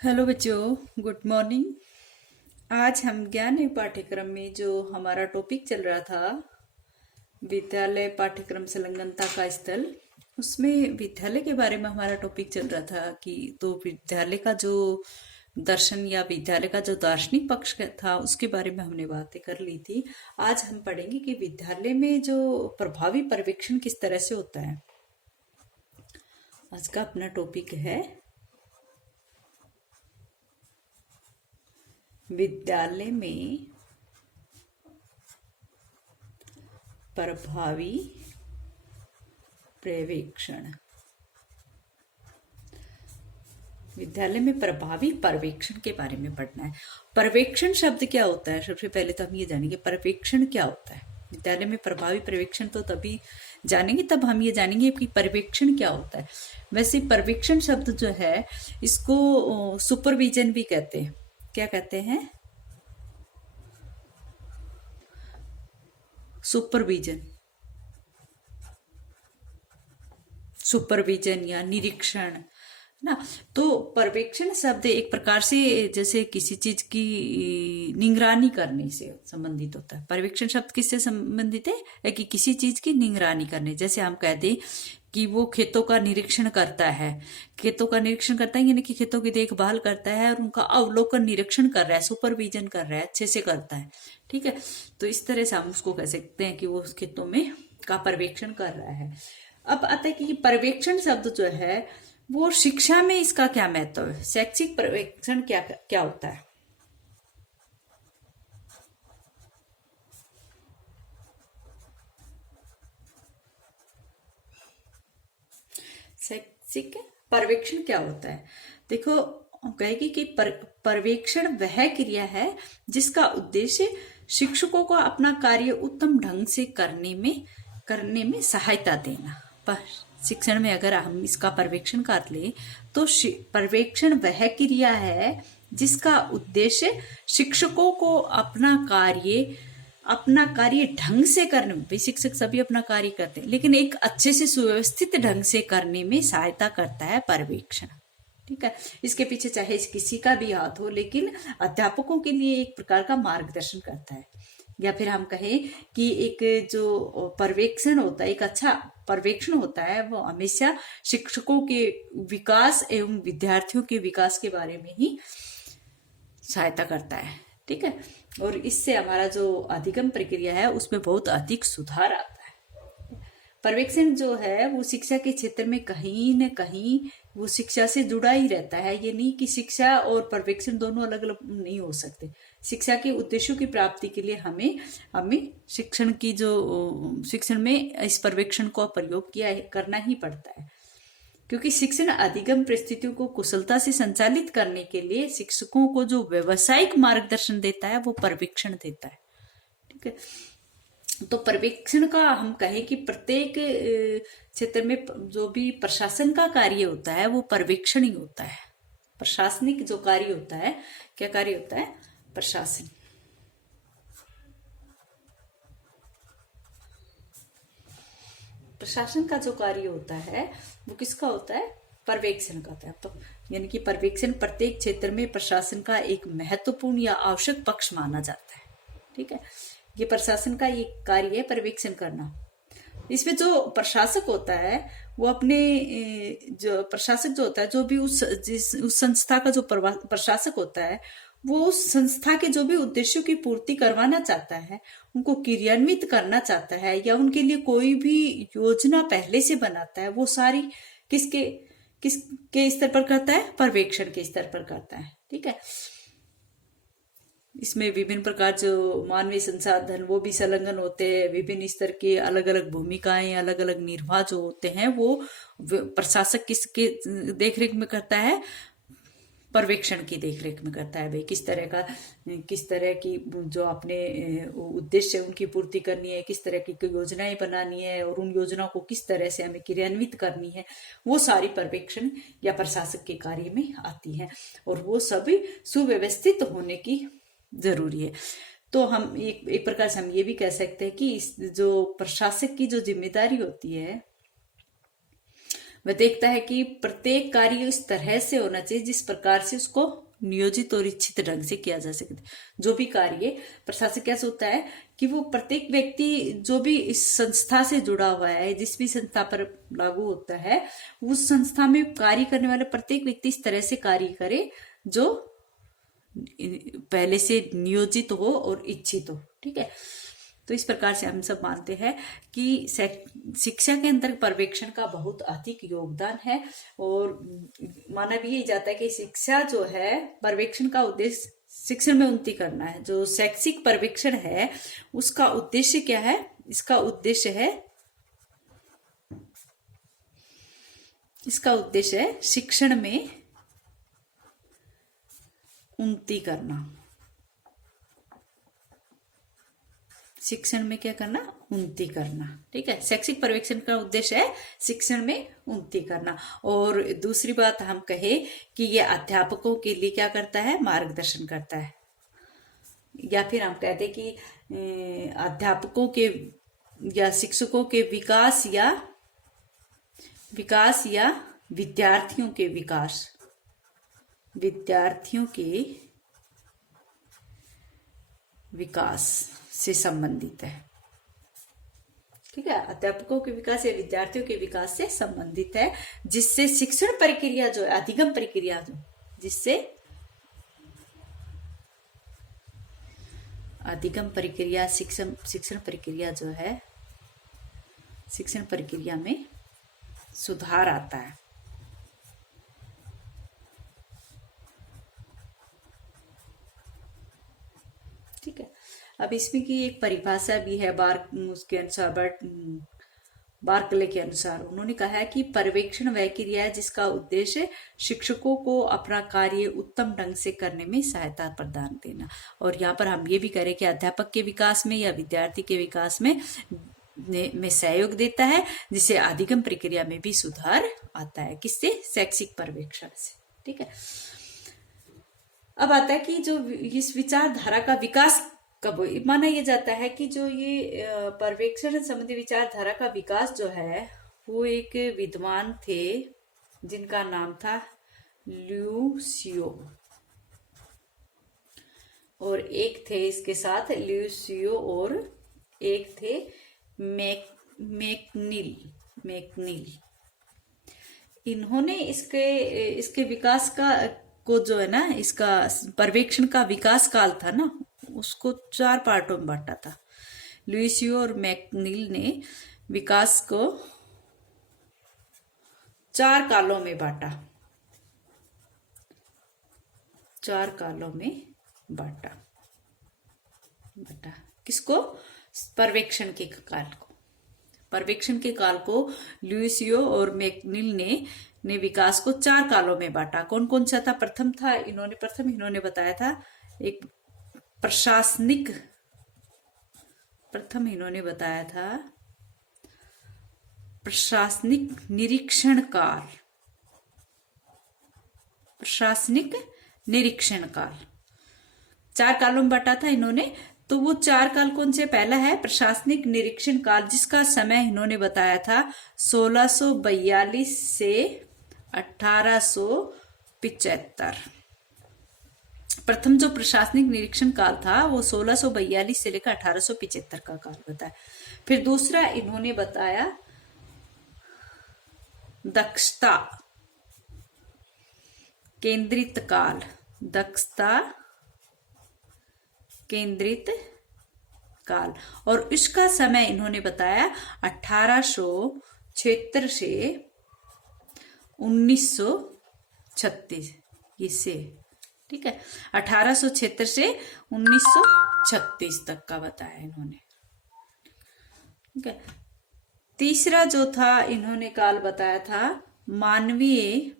Hello बच्चों, good morning. आज हम ज्ञान एवं पाठ्यक्रम में जो हमारा टॉपिक चल रहा था, विद्यालय पाठ्यक्रम संलग्नता का स्थल, उसमें विद्यालय के बारे में हमारा टॉपिक चल रहा था कि तो विद्यालय का जो दर्शन या विद्यालय का जो दार्शनिक पक्ष था उसके बारे में हमने बातें कर ली थी। आज हम पढ़ेंगे कि विद्यालय में जो प्रभावी पर्यवेक्षण किस तरह से होता है। आज का अपना टॉपिक है विद्यालय में प्रभावी पर्यवेक्षण। विद्यालय में प्रभावी पर्यवेक्षण के बारे में पढ़ना है। पर्यवेक्षण शब्द क्या होता है? सबसे पहले तो हम ये जानेंगे पर्यवेक्षण क्या होता है। विद्यालय में प्रभावी पर्यवेक्षण तो तभी जानेंगे तब हम ये जानेंगे कि पर्यवेक्षण क्या होता है। वैसे पर्यवेक्षण शब्द जो है इसको सुपरविजन भी कहते हैं। क्या कहते हैं? सुपरविजन, सुपरविजन या निरीक्षण ना। तो पर्यवेक्षण शब्द एक प्रकार से जैसे किसी चीज की निगरानी करने से संबंधित होता है। पर्यवेक्षण शब्द किससे संबंधित है? कि किसी चीज की निगरानी करने। जैसे हम कहते हैं कि वो खेतों का निरीक्षण करता है, खेतों का निरीक्षण करता है यानी कि खेतों की देखभाल करता है और उनका अवलोकन निरीक्षण कर रहा है, सुपरविजन कर रहा है, अच्छे से करता है। ठीक है, तो इस तरह से हम उसको कह सकते हैं कि वो खेतों में का पर्यवेक्षण कर रहा है। अब आता है कि पर्यवेक्षण शब्द जो है वो शिक्षा में इसका क्या महत्व है। शैक्षिक पर्यवेक्षण क्या क्या होता है? शैक्षिक पर्यवेक्षण क्या होता है? देखो, हम कहेगी कि पर्यवेक्षण वह क्रिया है जिसका उद्देश्य शिक्षकों को अपना कार्य उत्तम ढंग से करने में सहायता देना। पर शिक्षण में अगर हम इसका पर्यवेक्षण कर ले तो पर्यवेक्षण वह क्रिया है जिसका उद्देश्य शिक्षकों को अपना कार्य ढंग से करने में, शिक्षक सभी अपना कार्य करते हैं लेकिन एक अच्छे से सुव्यवस्थित ढंग से करने में सहायता करता है पर्यवेक्षण। ठीक है, इसके पीछे चाहे किसी का भी हाथ हो लेकिन अध्यापकों के लिए एक प्रकार का मार्गदर्शन करता है। या फिर हम कहें कि एक जो पर्यवेक्षण होता है, एक अच्छा पर्यवेक्षण होता है, वो हमेशा शिक्षकों के विकास एवं विद्यार्थियों के विकास के बारे में ही सहायता करता है। ठीक है, और इससे हमारा जो अधिगम प्रक्रिया है उसमें बहुत अधिक सुधार आता है। पर्यवेक्षण जो है वो शिक्षा के क्षेत्र में कहीं न कहीं वो शिक्षा से जुड़ा ही रहता है। ये नहीं कि शिक्षा और पर्यवेक्षण दोनों अलग अलग नहीं हो सकते। शिक्षा के उद्देश्यों की प्राप्ति के लिए हमें शिक्षण में इस पर्यवेक्षण का प्रयोग करना ही पड़ता है, क्योंकि शिक्षण अधिगम परिस्थितियों को कुशलता से संचालित करने के लिए शिक्षकों को जो व्यावसायिक मार्गदर्शन देता है वो पर्यवेक्षण देता है। ठीक है, तो पर्यवेक्षण का हम कहें कि प्रत्येक क्षेत्र में जो भी प्रशासन का कार्य होता है वो पर्यवेक्षण ही होता है। प्रशासनिक जो कार्य होता है, क्या कार्य होता है? प्रशासन। प्रशासन का जो कार्य होता है वो किसका होता है? पर्यवेक्षण का होता है। तो यानी कि पर्यवेक्षण प्रत्येक क्षेत्र में प्रशासन का एक महत्वपूर्ण या आवश्यक पक्ष माना जाता है। ठीक है, ये प्रशासन का एक कार्य है पर्यवेक्षण करना। इसमें जो प्रशासक होता है वो अपने जो प्रशासक जो होता है, जो भी उस संस्था का जो प्रशासक होता है वो उस संस्था के जो भी उद्देश्यों की पूर्ति करवाना चाहता है, उनको क्रियान्वित करना चाहता है या उनके लिए कोई भी योजना पहले से बनाता है, वो सारी किसके स्तर पर करता है? पर्यवेक्षण के स्तर पर करता है। ठीक है, इसमें विभिन्न प्रकार जो मानवीय संसाधन वो भी संलग्न होते हैं। विभिन्न स्तर के अलग अलग भूमिकाएं, अलग अलग निर्वाह जो होते हैं वो प्रशासक किसके देखरेख में करता है? पर्यवेक्षण की देखरेख में करता है। भाई किस तरह की जो अपने उद्देश्य उनकी पूर्ति करनी है, किस तरह की योजनाएं बनानी है और उन योजनाओं को किस तरह से हमें क्रियान्वित करनी है, वो सारी पर्यवेक्षण या प्रशासक के कार्य में आती है और वो सभी सुव्यवस्थित होने की जरूरी है। तो हम एक प्रकार से हम ये भी कह सकते हैं कि जो प्रशासक की जो जिम्मेदारी होती है वह देखता है कि प्रत्येक कार्य इस तरह से होना चाहिए जिस प्रकार से उसको नियोजित और इच्छित ढंग से किया जा सके। जो भी कार्य प्रशासक कैसे होता है कि वो प्रत्येक व्यक्ति जो भी इस संस्था से जुड़ा हुआ है, जिस भी संस्था पर लागू होता है, उस संस्था में कार्य करने वाले प्रत्येक व्यक्ति इस तरह से कार्य करे जो पहले से नियोजित हो और इच्छित हो। ठीक है, तो इस प्रकार से हम सब मानते हैं कि शिक्षा के अंदर पर्यवेक्षण का बहुत अधिक योगदान है। और माना भी यही जाता है कि शिक्षा जो है, पर्यवेक्षण का उद्देश्य शिक्षण में उन्नति करना है। जो शैक्षिक पर्यवेक्षण है उसका उद्देश्य क्या है? इसका उद्देश्य है शिक्षण में उन्नति करना। शिक्षण में क्या करना? उन्नति करना। ठीक है, शैक्षिक पर्यवेक्षण का उद्देश्य है शिक्षण में उन्नति करना। और दूसरी बात हम कहे कि ये अध्यापकों के लिए क्या करता है? मार्गदर्शन करता है। या फिर हम कहते हैं कि अध्यापकों के या शिक्षकों के विकास या विद्यार्थियों के विकास से संबंधित है। ठीक है, अध्यापकों के विकास या विद्यार्थियों के विकास से संबंधित है, जिससे शिक्षण प्रक्रिया जो है, अधिगम प्रक्रिया जिससे अधिगम प्रक्रिया शिक्षण प्रक्रिया जो है, शिक्षण प्रक्रिया में सुधार आता है। ठीक है, अब इसमें की एक परिभाषा भी है उसके अनुसार बार्कले के अनुसार उन्होंने कहा है कि पर्यवेक्षण वह क्रिया है जिसका उद्देश्य शिक्षकों को अपना कार्य उत्तम ढंग से करने में सहायता प्रदान देना। और यहाँ पर हम ये भी करें कि अध्यापक के विकास में या विद्यार्थी के विकास में सहयोग देता है, जिससे अधिगम प्रक्रिया में भी सुधार आता है। किससे? शैक्षिक पर्यवेक्षण से। ठीक है, अब आता है कि जो इस विचारधारा का विकास कब माना यह जाता है कि जो ये पर्यवेक्षण संबंधी विचारधारा का विकास जो है वो एक विद्वान थे जिनका नाम था ल्यूसियो, और एक थे इसके साथ ल्यूसियो और एक थे मैकनील। इन्होंने इसके विकास को जो है ना, इसका पर्यवेक्षण का विकास काल था ना, उसको 4 पार्टों में बांटा था। लुइसियो और मैकनील ने विकास को 4 कालों में बांटा। 4 कालों में बांटा। किसको? पर्यवेक्षण के काल को। पर्यवेक्षण के काल को लुइसियो और मैकनील ने विकास को 4 कालों में बांटा। कौन कौन सा था? प्रथम इन्होंने बताया था एक प्रशासनिक निरीक्षण काल। प्रशासनिक निरीक्षण काल 4 कालों में बांटा था इन्होंने। तो वो 4 काल कौन से? पहला है प्रशासनिक निरीक्षण काल, जिसका समय इन्होंने बताया था 1642 से 1875। प्रथम जो प्रशासनिक निरीक्षण काल था वो 1642 से लेकर 1875 का काल बताया। फिर दूसरा इन्होंने बताया दक्षता केंद्रित काल। दक्षता केंद्रित काल, और इसका समय इन्होंने बताया 1876 से 1936 इससे। ठीक है, 1876 से 1936 तक का बताया इन्होंने। ठीक है, तीसरा जो था इन्होंने काल बताया था मानवीय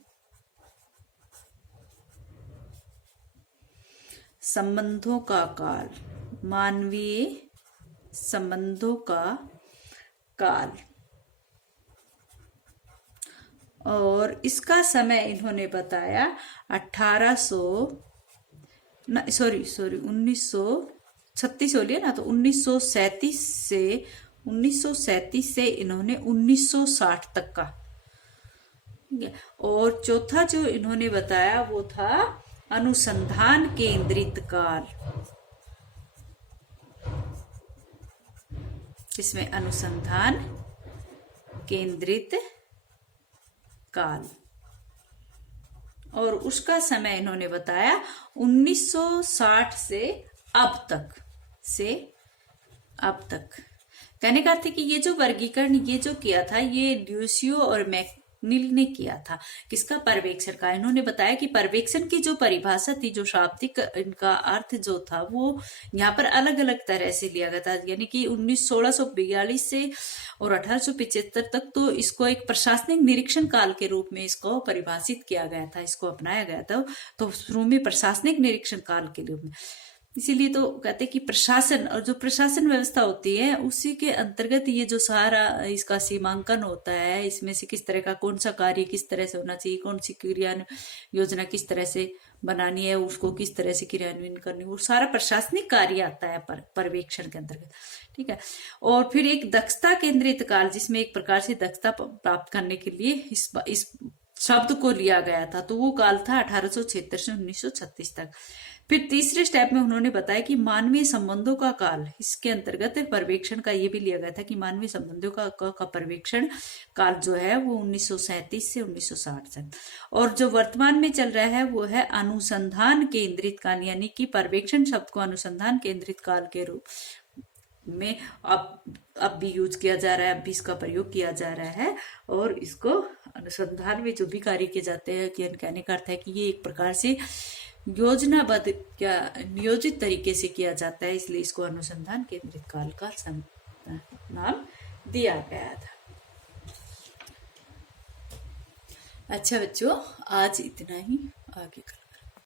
संबंधों का काल। मानवीय संबंधों का काल, और इसका समय इन्होंने बताया 1936 हो लिया ना, तो 1937 से इन्होंने 1960 तक का ठीक है। और चौथा जो इन्होंने बताया वो था अनुसंधान केंद्रित काल। इसमें अनुसंधान केंद्रित काल, और उसका समय इन्होंने बताया 1960 से अब तक। कहने का अर्थ है कि ये जो वर्गीकरण ये जो किया था ये ड्यूसियो और मैकनील ने किया था। किसका? पर्यवेक्षण का। इन्होंने बताया कि पर्यवेक्षण की जो परिभाषा थी, जो शाब्दिक इनका अर्थ जो था, वो यहाँ पर अलग अलग तरह से लिया गया था। यानी कि 1642 से और 1875 तक तो इसको एक प्रशासनिक निरीक्षण काल के रूप में इसको परिभाषित किया गया था, इसको अपनाया गया था। तो शुरू में प्रशासनिक निरीक्षण काल के रूप में, इसीलिए तो कहते हैं कि प्रशासन और जो प्रशासन व्यवस्था होती है उसी के अंतर्गत ये जो सारा इसका सीमांकन होता है, इसमें से किस तरह का कौन सा कार्य किस तरह से होना चाहिए, कौन सी क्रिया योजना किस तरह से बनानी है, उसको किस तरह से क्रियान्वयन करनी, वो सारा प्रशासनिक कार्य आता है पर्यवेक्षण के अंतर्गत। ठीक है। और फिर एक दक्षता केंद्रित काल, जिसमें एक प्रकार से दक्षता प्राप्त करने के लिए इस शब्द को लिया गया था, तो वो काल था 1876 से 1936 तक। फिर तीसरे स्टेप में उन्होंने बताया कि मानवीय संबंधों का काल, इसके अंतर्गत पर्यवेक्षण का ये भी लिया गया था कि मानवीय संबंधों का पर्यवेक्षण काल जो है वो 1937 से 1960 तक। और जो वर्तमान में चल रहा है वो है अनुसंधान केंद्रित काल, यानी कि पर्यवेक्षण शब्द को अनुसंधान केंद्रित काल के रूप में अब भी यूज किया जा रहा है, अब भी इसका प्रयोग किया जा रहा है। और इसको अनुसंधान में जो भी कार्य किए जाते हैं, कहने का अर्थ है कि ये एक प्रकार से योजनाबद्ध क्या नियोजित तरीके से किया जाता है, इसलिए इसको अनुसंधान केंद्रित काल का नाम दिया गया था। अच्छा बच्चों, आज इतना ही, आगे कल